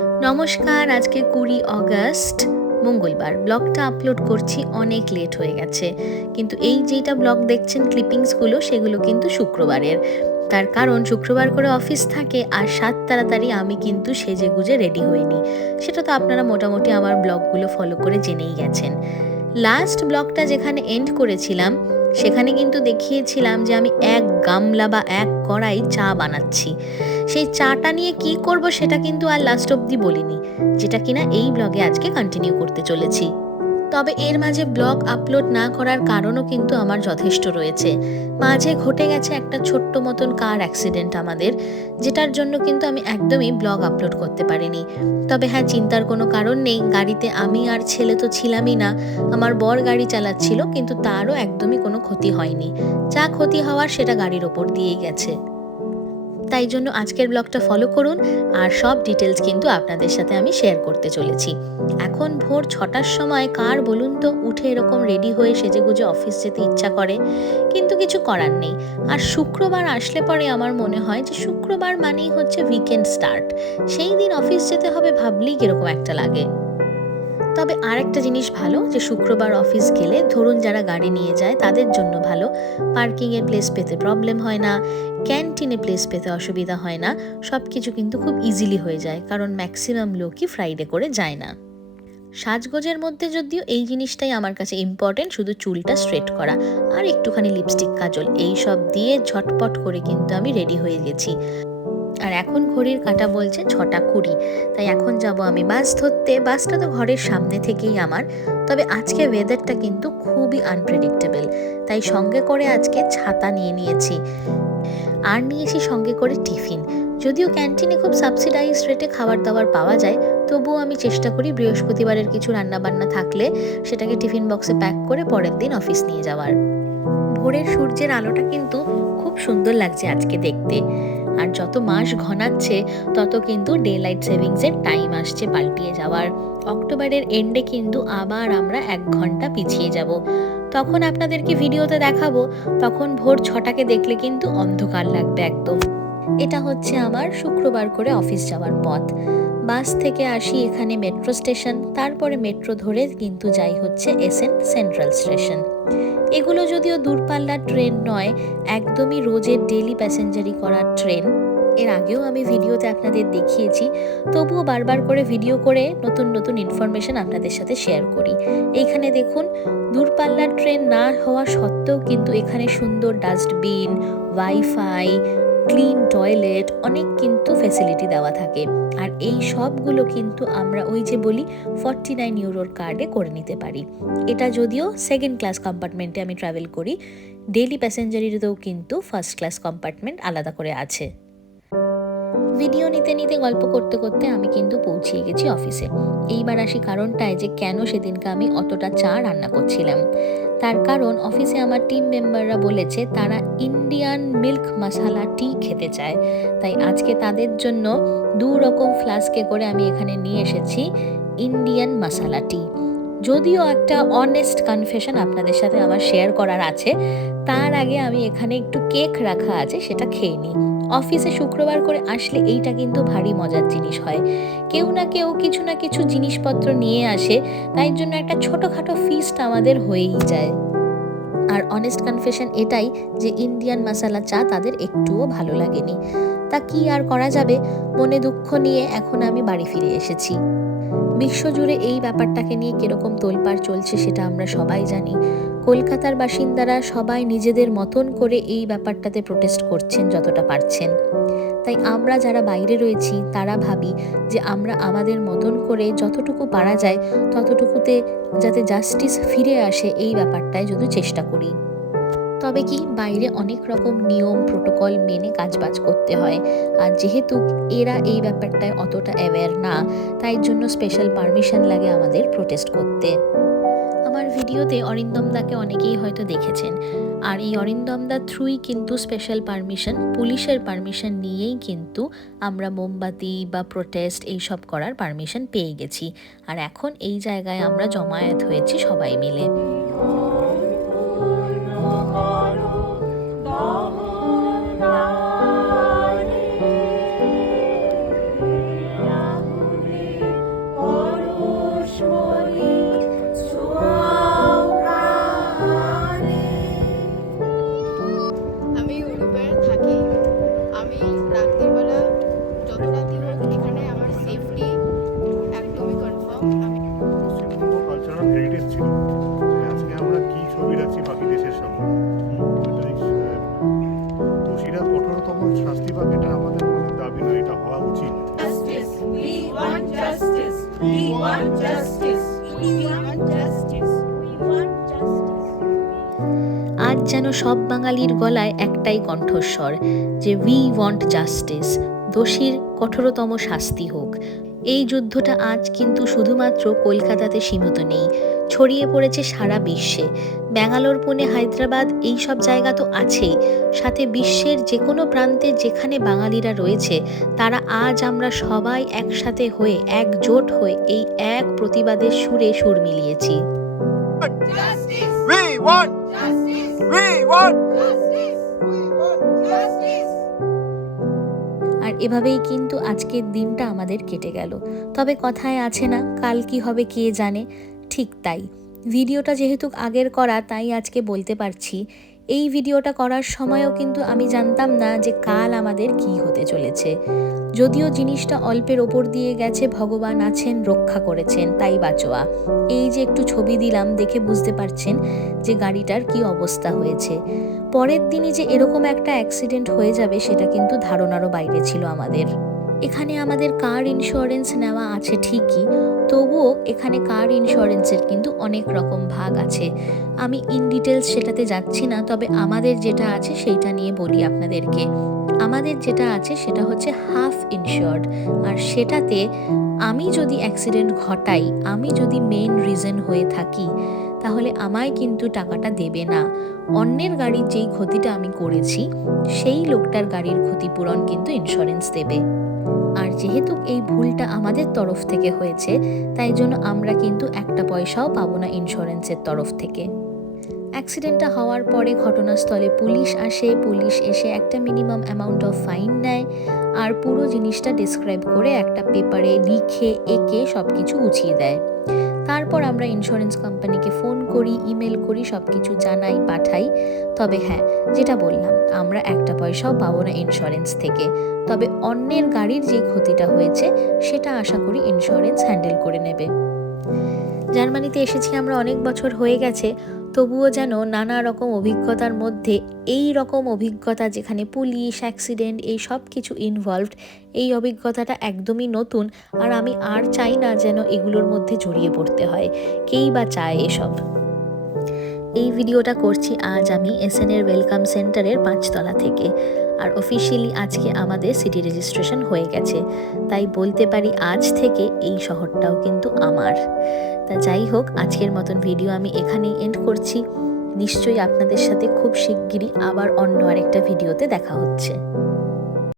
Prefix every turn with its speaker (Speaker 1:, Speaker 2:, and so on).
Speaker 1: নমস্কার, আজকে কুড়ি অগস্ট, মঙ্গলবার। ব্লগটা আপলোড করছি, অনেক লেট হয়ে গেছে। কিন্তু এই যেটা ব্লগ দেখছেন ক্লিপিংসগুলো সেগুলো কিন্তু শুক্রবারের। তার কারণ, শুক্রবার করে অফিস থাকে আর সাত তাড়াতাড়ি আমি কিন্তু সেজে গুজে রেডি হইনি। সেটা তো আপনারা মোটামুটি আমার ব্লগগুলো ফলো করে জেনেই গেছেন। লাস্ট ব্লগটা যেখানে এন্ড করেছিলাম, সেখানে কিন্তু দেখিয়েছিলাম যে আমি এক গামলা বা এক কড়াই চা বানাচ্ছি। সেই চাটা নিয়ে কি করব সেটা কিন্তু আর লাস্ট অবধি বলিনি, যেটা কিনা এই ব্লগে আজকে কন্টিনিউ করতে চলেছি। তবে এর মাঝে ব্লগ আপলোড না করার কারণও কিন্তু আমার যথেষ্ট রয়েছে। মাঝে ঘটে গেছে একটা ছোট্ট মতন কার অ্যাক্সিডেন্ট আমাদের, যেটার জন্য কিন্তু আমি একদমই ব্লগ আপলোড করতে পারিনি। তবে হ্যাঁ চিন্তার কোনো কারণ নেই, গাড়িতে আমি আর ছেলে তো ছিলামই না, আমার বর গাড়ি চালাচ্ছিল, কিন্তু তারও একদমই কোনো ক্ষতি হয়নি। যা ক্ষতি হওয়ার সেটা গাড়ির ওপর দিয়েই গেছে। তাই জন্য আজকের ব্লগটা ফলো করুন আর সব ডিটেলস কিন্তু আপনাদের সাথে আমি শেয়ার করতে চলেছি। এখন ভোর ছটার সময় কার বলুন তো উঠে এরকম রেডি হয়ে সেজে গুজে অফিস যেতে ইচ্ছা করে, কিন্তু কিছু করার নেই। আর শুক্রবার আসলে পরে আমার মনে হয় যে শুক্রবার মানেই হচ্ছে উইকেন্ড স্টার্ট সেই দিন অফিস যেতে হবে ভাবলেই কীরকম একটা লাগে। তবে আর একটা জিনিস ভালো, যে শুক্রবার অফিস গেলে ধরুন যারা গাড়ি নিয়ে যায় তাদের জন্য ভালো। পার্কিংয়ে প্লেস পেতে প্রবলেম হয় না ক্যান্টিনে প্লেস পেতে অসুবিধা হয় না সব কিছু কিন্তু খুব ইজিলি হয়ে যায়, কারণ ম্যাক্সিমাম লোকই ফ্রাইডে করে যায় না। সাজগোজের মধ্যে যদিও এই জিনিসটাই আমার কাছে ইম্পর্টেন্ট শুধু চুলটা স্ট্রেট করা আর একটুখানি লিপস্টিক কাজল এই সব দিয়ে ঝটপট করে কিন্তু আমি রেডি হয়ে গেছি। আর এখন ঘড়ির কাটা বলছে ছটা কুড়ি। তাই এখন যাব আমি বাস ধরতে। বাসটা তো ঘরের সামনে থেকেই আমার। তবে আজকে ওয়েদারটা কিন্তু খুবই আনপ্রেডিক্টেবল তাই সঙ্গে করে আজকে ছাতা নিয়ে নিয়েছি। আর নিয়েছি সঙ্গে করে টিফিন। যদিও ক্যান্টিনে খুব সাবসিডাইজ রেটে খাবার দাবার পাওয়া যায়, তবুও আমি চেষ্টা করি বৃহস্পতিবারের কিছু রান্নাবান্না থাকলে সেটাকে টিফিন বক্সে প্যাক করে পরের দিন অফিস নিয়ে যাওয়ার। ভোরের সূর্যের আলোটা কিন্তু খুব সুন্দর লাগছে আজকে দেখতে। আর যত মাস ঘনাচ্ছে, তত কিন্তু ডে লাইট সেভিংসের টাইম আসছে পাল্টিয়ে যাওয়ার। অক্টোবরের এন্ডে কিন্তু আবার আমরা এক ঘণ্টা পিছিয়ে যাব। তখন আপনাদেরকে ভিডিওতে দেখাবো, তখন ভোর ছটাকে দেখলে কিন্তু অন্ধকার লাগবে একদম। এটা হচ্ছে আমার শুক্রবার করে অফিস যাওয়ার পথ। বাস থেকে আসি এখানে মেট্রো স্টেশন তারপরে মেট্রো ধরে কিন্তু যাই হচ্ছে এসএন সেন্ট্রাল স্টেশন এগুলো যদিও দূরপাল্লার ট্রেন নয়, একদমই রোজের ডেলি প্যাসেঞ্জারি করার ট্রেন। এর আগেও আমি ভিডিওতে আপনাদের দেখিয়েছি, তবুও বারবার করে ভিডিও করে নতুন নতুন ইনফরমেশন আপনাদের সাথে শেয়ার করি। এইখানে দেখুন, দূরপাল্লার ট্রেন না হওয়া সত্ত্বেও কিন্তু এখানে সুন্দর ডাস্টবিন ওয়াইফাই ক্লিন টয়লেট, অনেক কিন্তু ফেসিলিটি দেওয়া থাকে। আর এই সবগুলো কিন্তু আমরা ওই যে বলি ফর্টি নাইন ইউরোর কার্ডে করে নিতে পারি। এটা যদিও সেকেন্ড ক্লাস কম্পার্টমেন্টে আমি ট্রাভেল করি ডেইলি প্যাসেঞ্জারিতেও কিন্তু ফার্স্ট ক্লাস কম্পার্টমেন্ট আলাদা করে আছে। ভিডিও নিতে নিতে গল্প করতে করতে আমি কিন্তু পৌঁছিয়ে গেছি অফিসে। এইবার আসি কারণটায় যে কেন সেদিনকে আমি অতটা চা রান্না করছিলাম। তার কারণ অফিসে আমার টিম মেম্বাররা বলেছে, তারা ইন্ডিয়ান মিল্ক মশালা টি খেতে চায়। তাই আজকে তাদের জন্য দু রকম ফ্লাস্কে করে আমি এখানে নিয়ে এসেছি ইন্ডিয়ান মশালা টি যদিও একটা অনেস্ট কনফেশন আপনাদের সাথে আমার শেয়ার করার আছে তার আগে আমি এখানে একটু কেক রাখা আছে, সেটা খেয়ে নিই। অফিসে শুক্রবার করে আসলে এইটা কিন্তু ভারী মজার জিনিস হয়। কেউ না কেউ কিছু না কিছু জিনিসপত্র নিয়ে আসে, তাই জন্য একটা ছোটোখাটো ফিস্ট আমাদের হয়েই যায়। আর অনেস্ট কনফেশন এটাই যে ইন্ডিয়ান মশালা চা তাদের একটুও ভালো লাগেনি। তা কি আর করা যাবে? মনে দুঃখ নিয়ে এখন আমি বাড়ি ফিরে এসেছি। বিশ্বজুড়ে এই ব্যাপারটাকে নিয়ে কীরকম তোলপাড় চলছে সেটা আমরা সবাই জানি। কলকাতার বাসিন্দারা সবাই নিজেদের মতন করে এই ব্যাপারটাতে প্রোটেস্ট করছেন যতটা পারছেন। তাই আমরা যারা বাইরে রয়েছি, তারা ভাবি যে আমরা আমাদের মতন করে যতটুকু পারা যায়, ততটুকুতে যাতে জাস্টিস ফিরে আসে এই ব্যাপারটায় যদি চেষ্টা করি। তবে কি বাইরে অনেক রকম নিয়ম প্রোটোকল মেনে কাজবাজ করতে হয়। আর যেহেতু এরা এই ব্যাপারটায় অতটা অ্যাওয়্যার না, তাই জন্য স্পেশাল পারমিশন লাগে আমাদের প্রোটেস্ট করতে। আমার ভিডিওতে অরিন্দম দাকে অনেকেই হয়তো দেখেছেন। আর এই অরিন্দম দা থ্রুই কিন্তু স্পেশাল পারমিশন পুলিশের পারমিশন নিয়েই কিন্তু আমরা মোমবাতি বা প্রোটেস্ট এইসব করার পারমিশন পেয়ে গেছি। আর এখন এই জায়গায় আমরা জমায়েত হয়েছি সবাই মিলে। যেন সব বাঙালির গলায় একটাই কণ্ঠস্বর, যে উই ওয়ান্ট জাস্টিস দোষীর কঠোরতম শাস্তি হোক। এই যুদ্ধটা আজ কিন্তু শুধুমাত্র কলকাতাতে সীমিত নেই, ছড়িয়ে পড়েছে সারা বিশ্বে। ব্যাঙ্গালোর, পুনে, হায়দ্রাবাদ, এই সব জায়গা তো আছেই। সাথে বিশ্বের যে কোনো প্রান্তে যেখানে বাঙালিরা রয়েছে, তারা আজ আমরা সবাই একসাথে হয়ে, একজোট হয়ে এই এক প্রতিবাদের সুরে সুর মিলিয়েছি।
Speaker 2: Want,
Speaker 3: Justice.
Speaker 2: We want
Speaker 3: justice.
Speaker 1: আর এভাবেই কিন্তু আজকের দিনটা আমাদের কেটে গেল তবে কথায় আছে না কাল কি হবে কে জানে ঠিক তাই ভিডিওটা যেহেতু আগের করা তাই আজকে বলতে পারছি এই ভিডিওটা করার সময়ও কিন্তু আমি জানতাম না যে কাল আমাদের কি হতে চলেছে। যদিও জিনিসটা অল্পের ওপর দিয়ে গেছে, ভগবান আছেন, রক্ষা করেছেন, তাই বাঁচোয়া এই যে একটু ছবি দিলাম, দেখে বুঝতে পারছেন যে গাড়িটার কি অবস্থা হয়েছে। পরের দিনই যে এরকম একটা অ্যাক্সিডেন্ট হয়ে যাবে, সেটা কিন্তু ধারণারও বাইরে ছিল আমাদের। এখানে আমাদের কার ইন্স্যুরেন্স নেওয়া আছে ঠিকই, তবুও এখানে কার ইন্স্যুরেন্সের কিন্তু অনেক রকম ভাগ আছে। আমি ইন ডিটেলস সেটাতে যাচ্ছি না, তবে আমাদের যেটা আছে সেইটা নিয়ে বলি আপনাদেরকে। আমাদের যেটা আছে সেটা হচ্ছে হাফ ইনশিওর্ড আর সেটাতে আমি যদি অ্যাক্সিডেন্ট ঘটাই, আমি যদি মেন রিজন হয়ে থাকি, তাহলে আমায় কিন্তু টাকাটা দেবে না। অন্যের গাড়ির যেই ক্ষতিটা আমি করেছি, সেই লোকটার গাড়ির ক্ষতিপূরণ কিন্তু ইন্স্যুরেন্স দেবে। যেহেতু এই ভুলটা আমাদের তরফ থেকে হয়েছে, তাই জন্য আমরা কিন্তু একটা পয়সাও পাবো না ইন্স্যুরেন্সের তরফ থেকে। অ্যাক্সিডেন্টটা হওয়ার পরে ঘটনাস্থলে পুলিশ আসে, পুলিশ এসে একটা মিনিমাম অ্যামাউন্ট অফ ফাইন নেয় আর পুরো জিনিসটা ডিসক্রাইব করে একটা পেপারে লিখে, এঁকে সব কিছু উঠিয়ে দেয়। তারপর আমরা ইন্স্যুরেন্স কোম্পানিকে ফোন করি ইমেল করি সব কিছু জানাই, পাঠাই। তবে হ্যাঁ যেটা বললাম, আমরা একটা পয়সাও পাবো না ইন্স্যুরেন্স থেকে। তবে অন্যের গাড়ির যে ক্ষতিটা হয়েছে, সেটা আশা করি ইন্স্যুরেন্স হ্যান্ডেল করে নেবে। জার্মানিতে এসেছি আমরা অনেক বছর হয়ে গেছে। তবুও যেন নানা রকম অভিজ্ঞতার মধ্যে এই রকম অভিজ্ঞতা যেখানে পুলিশ অ্যাক্সিডেন্ট এই সব কিছু ইনভলভড এই অভিজ্ঞতাটা একদমই নতুন আর আমি আর চাই না যেন এগুলোর মধ্যে জড়িয়ে পড়তে হয়। কেই বা চায় এসব? এই ভিডিওটা করছি আজ আমি এসএনের ওয়েলকাম সেন্টারের পাঁচতলা থেকে। আর অফিসিয়ালি আজকে আমাদের সিটি রেজিস্ট্রেশন হয়ে গেছে। তাই বলতে পারি আজ থেকে এই শহরটাও কিন্তু আমার। তা যাই হোক, আজকের মতন ভিডিও আমি এখানেই এন্ড করছি। নিশ্চয়ই আপনাদের সাথে খুব শিগগিরই আবার অন্য আরেকটা ভিডিওতে দেখা হচ্ছে।